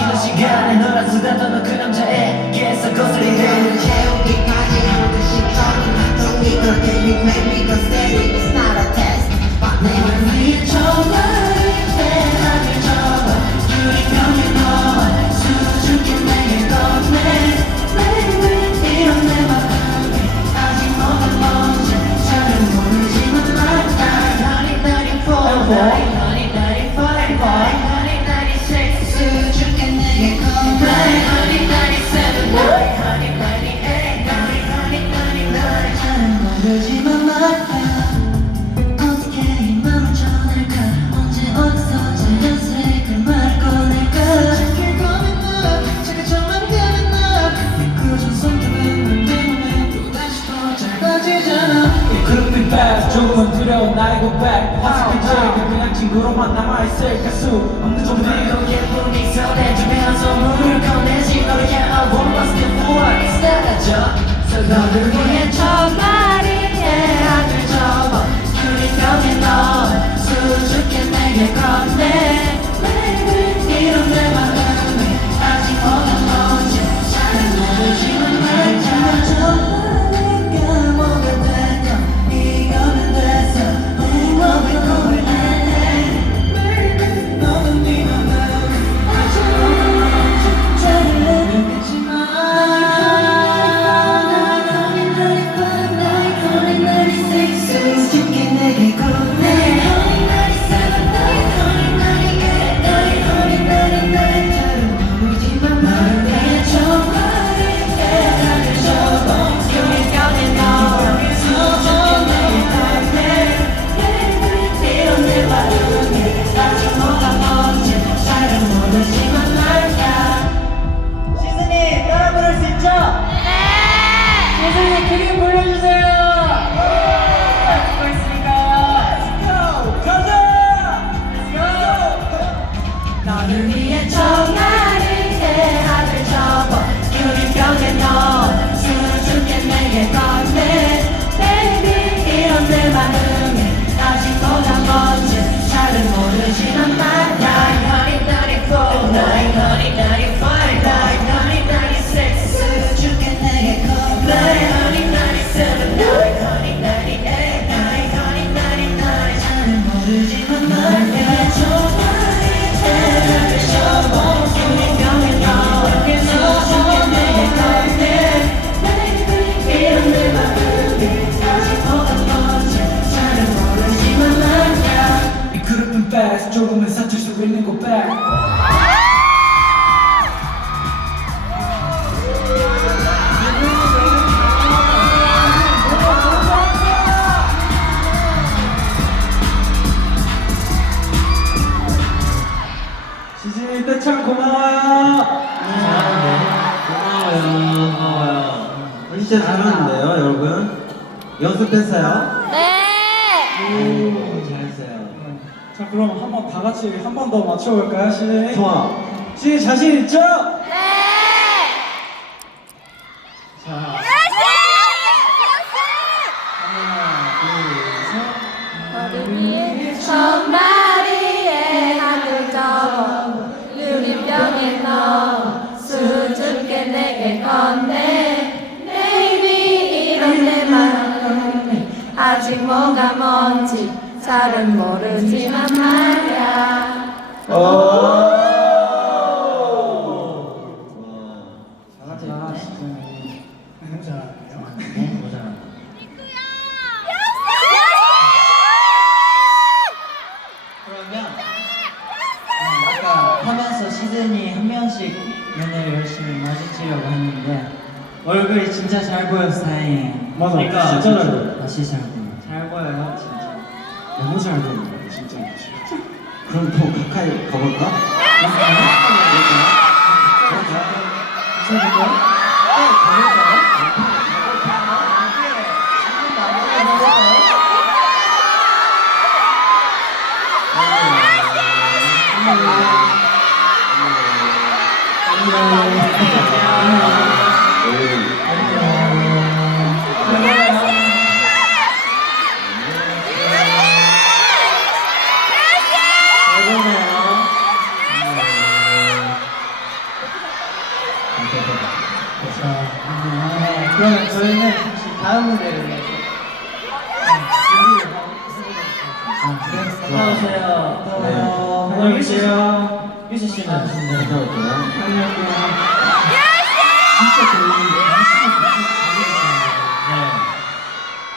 저기만 써들 수 있는 고백 쉬는 시간에 너랑 쓰 나의 고백 어차피 저에게 그냥 친구로만 남아있을까 수. 없는 정도 그리고 예쁜 미소에 주변 선물을 건네지. 너를 향한 one last before 사라져. 서 너를 위해 사칠 수 있는 고백 시즌이 때참 고마워요 고마워요. 고마워요. 진짜 잘하는데요, 여러분? 연습했어요? 네. 잘했어요. 자 그럼 한번 다 같이 한 번 더 맞춰볼까요 시즌이? 좋아. 시즌이 자신 있죠? 네. 자 하나 너를 위해 천마리의 하늘 접어 유리병에 넣어 수줍게 내게 건네 Baby 이런 내 아직 뭐가 뭔지 잘은 모르지만 말야 와 와. 자 시즌이 너무 잘하네요 너무 잘한다. 그러면 음, 아까 하면서 시즌이 한 명씩 연애를 열심히 마주치려고 했는데 얼굴이 진짜 잘 보여서 다행이에요. 맞아 진짜 잘 보여 다시 잘 보여. 잘 보여요, 진짜. 너무 잘 보여 진짜 그럼 더 가까이 가볼까? 잘보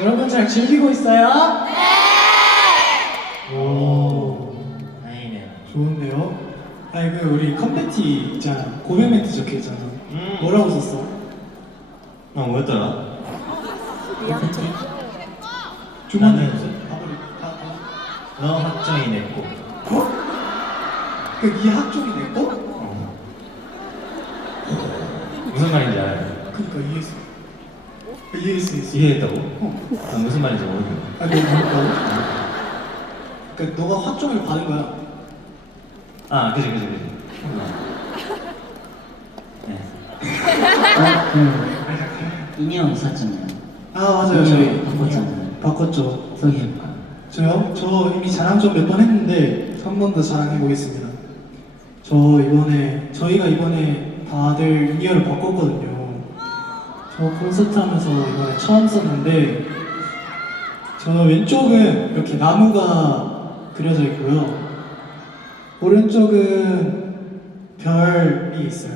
여러분 잘 즐기고 있어요? 다행이네요. 좋은데요? 아니 그 우리 컴패티 있잖아 고백 멘트 적혀 있잖아 음. 뭐라고 썼어? 아 뭐였더라? 주머니 나는- 바버리 다 다. 너 확정이 냈고. 어? 그네 학종이 내 거? 무슨 말인지 알아요? 그니까 이해했어 이해했어 이해했어 이해했다고? 어. 아, 무슨 말인지 모르겠어. 아 내가 뭐라고? 그니까 너가 학종을 받은 거야 아, 그지, 그지, 그지. 네. 어, 그 인형 샀잖아요. 아 맞아요 저희 저희 바꿨잖아요. 바꿨죠 소개해볼까요? 저요? 저 이미 자랑 좀 몇 번 했는데 한 번 더 자랑해 보겠습니다. 저 이번에 저희가 이번에 다들 인이어를 바꿨거든요. 저 콘서트 하면서 이번에 처음 썼는데 저 왼쪽은 이렇게 나무가 그려져 있고요. 오른쪽은 별이 있어요.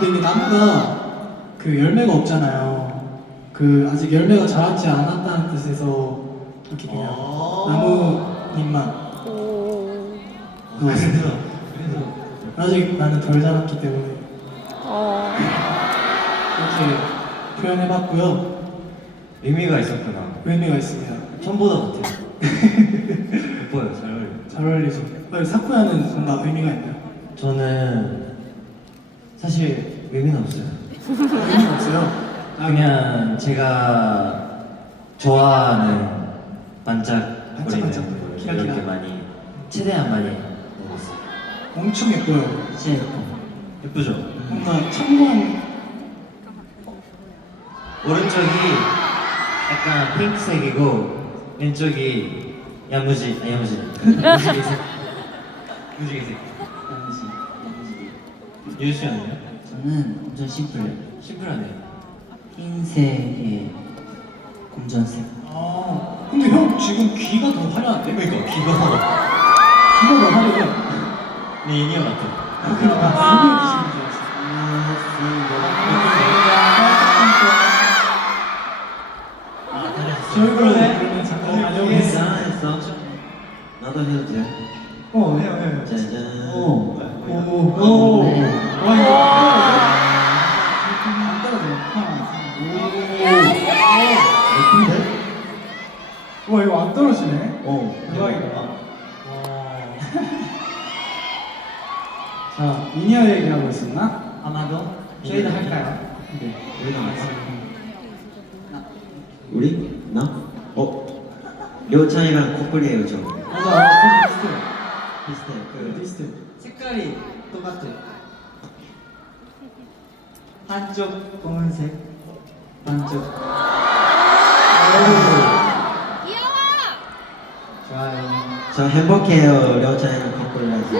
근데 이게 나무가 그 열매가 없잖아요. 그 아직 열매가 자라지 않았다는 뜻에서 이렇게 그냥 나무잎만 그래서. 아직 나는 덜 자랐기 때문에 어. 이렇게 표현해봤고요. 의미가 있었구나. 의미가 있습니다. 처음보다 같아요. 예뻐요, 잘 어울려. 잘 어울리죠. 아니, 사쿠야는 뭔가 의미가 있나요? 저는 사실 의미는 없어요. 의미가 없어요. 아, 그냥 제가 좋아하는 반짝거리는 반짝반짝, 걸. 이렇게 많이 최대한 많이 먹었어요. 엄청 예뻐요. 진짜 예뻐. 예쁘죠? 뭔가 청고한 오른쪽이 약간 핑크색이고 왼쪽이 야무지, 아 야무지, 무지개색, 무지개색. 야무지, 야무지. 유주 씨는요? 저는 엄청 심플해요. 심플하네요. 흰색에 검정색. 아, 근데 형 지금 귀가 더 화려한데? 그러니까 귀가 귀가 더 화려해. 내 인이어 같아. 아, 그럼 나 나도 해도 돼. 어, 해요, 해요. 짜잔. 오, 오, 오, 오, 네. 와, 이거 안 떨어져요. 하나, 예쁜데? 둘. 와, 이거 안 떨어지네. 어. 대박이다. 자, 미니어 얘기하고 있었나? 아마도 저희도 할까요? 네. 우리가 맞아. 우리? 나? 어? 료찬이랑 커플이에요 저. 맞아, 맞아, 비슷해. 비슷해. 그 비슷해. 색깔이 똑같아. 한쪽 검은색, 반쪽. 좋아요. 저 행복해요 료찬이랑 커플이라서.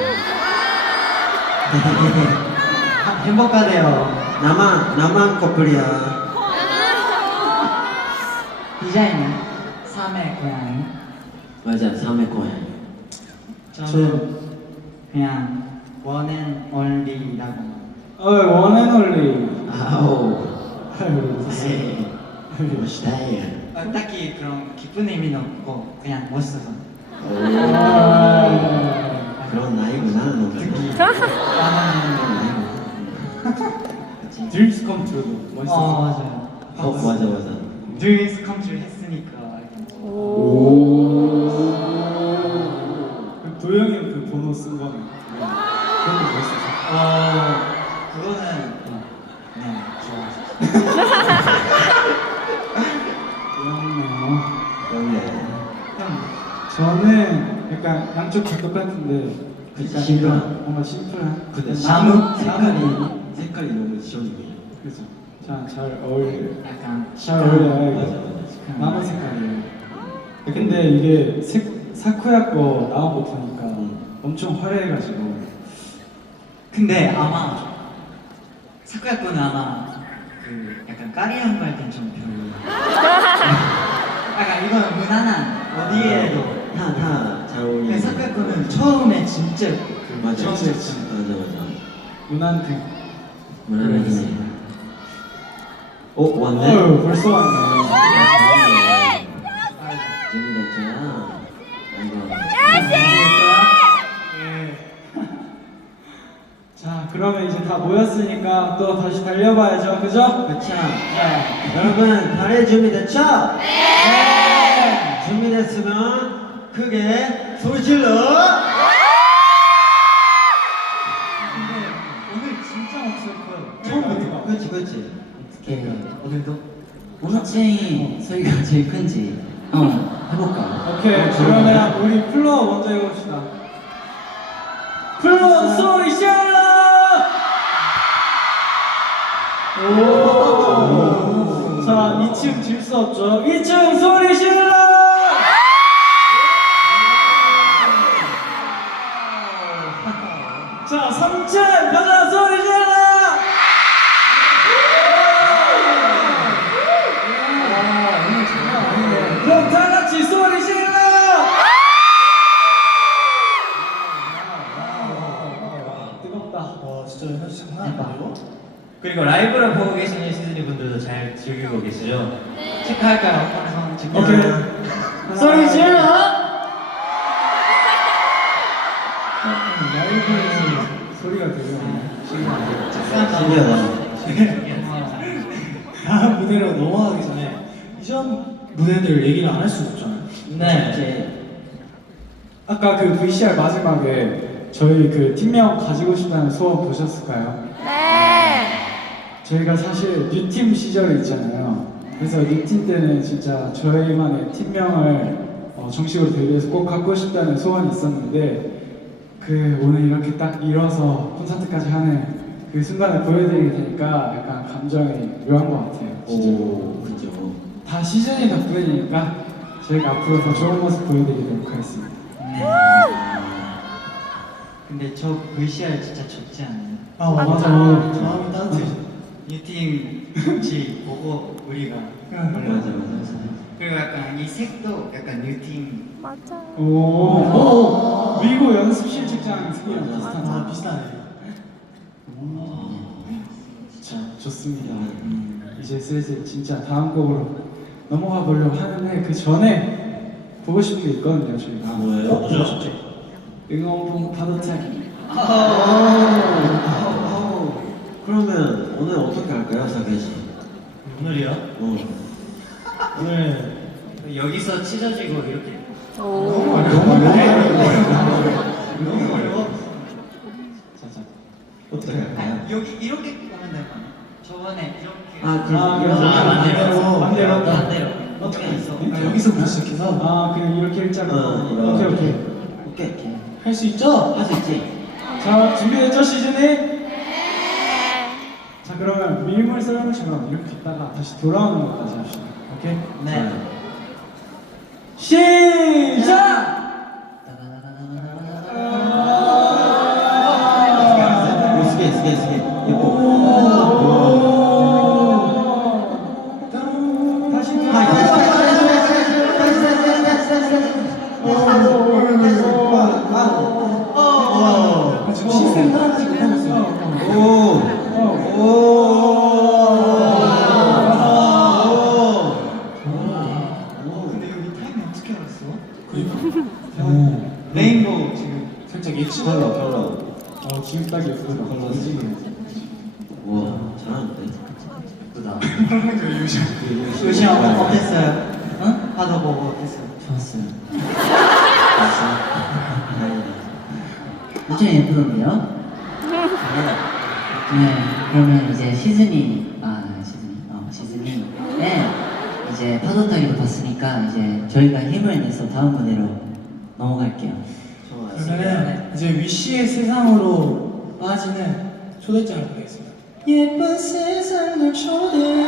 아, 행복하네요. 나만 나만 커플이야. 디자인은 삼의 고양이. 맞아 3회 고양이. 저는 그냥 원앤 only라고. 어, 원앤올리. 아우. 아유, 에이, 멋있다. 어, 딱히 그런 기쁜 의미는 없고 그냥 멋있어서. 오. 아, 그런 나이구나. 너. 나는 Dreams come true도 어 멋있어. 맞아요. 어 맞아 맞아. Dreams come true 했으니까. 그 저는 약간 양쪽 다 똑같은데 약간 심플한. 이런 뭔가 심플한 근데 나무 색깔이 나무. 색깔이 너무 지원이에요. 그죠. 잘 어울려요. 약간 잘 어울려요. 맞아 이거. 맞아. 나무 색깔이에요. 근데 이게 색 사쿠야 거 나와보 보니까 엄청 화려해가지고 근데 아마 사쿠야 거는 아마 그 약간 까리한 거할땐좀 별로. 약간 이건 무난한 어디에도. 다다잘 어울리는 근데 사카 거는 처음에 진짜 그 맞아 처음 맞아 됐지. 맞아 누나한테 무난하게 어 왔네? 어휴 벌써 왔네. 준비됐잖아 아이고 자 그러면 이제 다 모였으니까 또 다시 달려봐야죠. 그죠? 그쵸. 여러분 다리 준비됐죠? 네. 준비됐으면 크게 소리 질러. 근데 오늘 진짜 목소리 커요. 처음 뵙는 거 그치 그치 어떻게 오늘도? 오늘층이 소리가 제일 큰지 한번 해볼까요? 오케이 그러면 우리 플로어 먼저 해봅시다. 플로어 소리 질러 오. 자 2층 질 수 없죠. 2층 소리 질러 라이브를 보고 계시는 시즈니 분들도 잘 즐기고 계시죠? 체크할까요? 한번 체크. 오케이. 소리 질러! 라이브에서 소리가 들려 신기하다 다음 무대로 넘어가기 전에 이전 무대들 얘기를 안 할 수 없잖아요. 네. 아까 그 VCR 마지막에 저희 그 팀명 가지고 싶다는 소원 보셨을까요? 네. 저희가 사실 뉴팀 시절이 있잖아요. 그래서 뉴팀 때는 진짜 저희만의 팀명을 어, 정식으로 데뷔해서 꼭 갖고 싶다는 소원이 있었는데 그 오늘 이렇게 딱 이뤄서 콘서트까지 하는 그 순간을 보여드리게 되니까 약간 감정이 묘한 것 같아요. 진짜. 오 그죠 다 시즌이 덕분이니까 저희가 앞으로 더 좋은 모습 보여드리도록 하겠습니다. 네. 근데 저 VCR 진짜 적지 않아요? 아 맞아. 맞아. 마음이 따뜻해. 뉴팀 같이 보고 우리가 맞아 맞아 그리고 약간 이 색도 약간 뉴팀 맞아. 오, 오, 미국 연습실 책장 색이랑 아 비슷한. 비슷하네. 자, 좋습니다. 음, 이제 슬슬 진짜 다음 곡으로 넘어가 보려고 하는데 그 전에 보고 싶은 게 있거든요, 저희가. 아 뭐예요? 뭐죠? 응원봉 파도타기. 그러면 오늘 어떻게 할까요 사계 씨? 오늘이요? 어. 오늘 여기서 찢어지고 이렇게 오. 너무 어려워 자자. 어떻게 할까요? 여기 이렇게 하면 될거 아니야? 저번에 이렇게 아, 그럼 아, 그럼 아, 반대로 반대로. 반대로 어떻게 했어? 아, 여기서부터 시작해서 아, 그냥 이렇게 일자로. 어, 오케이, 이렇게. 오케이. 오케이 오케이 할 수 있죠? 할 수 있지? 자, 준비됐죠, 시즌이? 자, 그러면 밀물 썰물처럼 이렇게 있다가 다시 돌아오는 것까지 합시다. 오케이? 네 시작! 오 스케 스케 스케 예뻐 다시 아, 다시, 다시. 지금 시스템 따라가지고 하고 있어요. 오, 오, 근데 여기 타이밍 어떻게 알았어? 오. 레인보우 지금 살짝 예측. 컬러 컬러. 어, 지금 딱 예쁘다. 움직이네. 우와 잘하는데. 예쁘다 형 어땠어요? 응? 하도 보고 어땠어요? 좋았어요. 다행이다. 엄청 예쁘던데요? 네, 그러면 이제 시즈니, 아, 시즈니, 어, 시즈니. 네, 이제 파도 타기도 봤으니까 이제 저희가 힘을 내서 다음 무대로 넘어갈게요. 좋아요. 그러면은 이제 위시의 세상으로 빠지는 초대장을 보내겠습니다. 예쁜 세상 널 초대해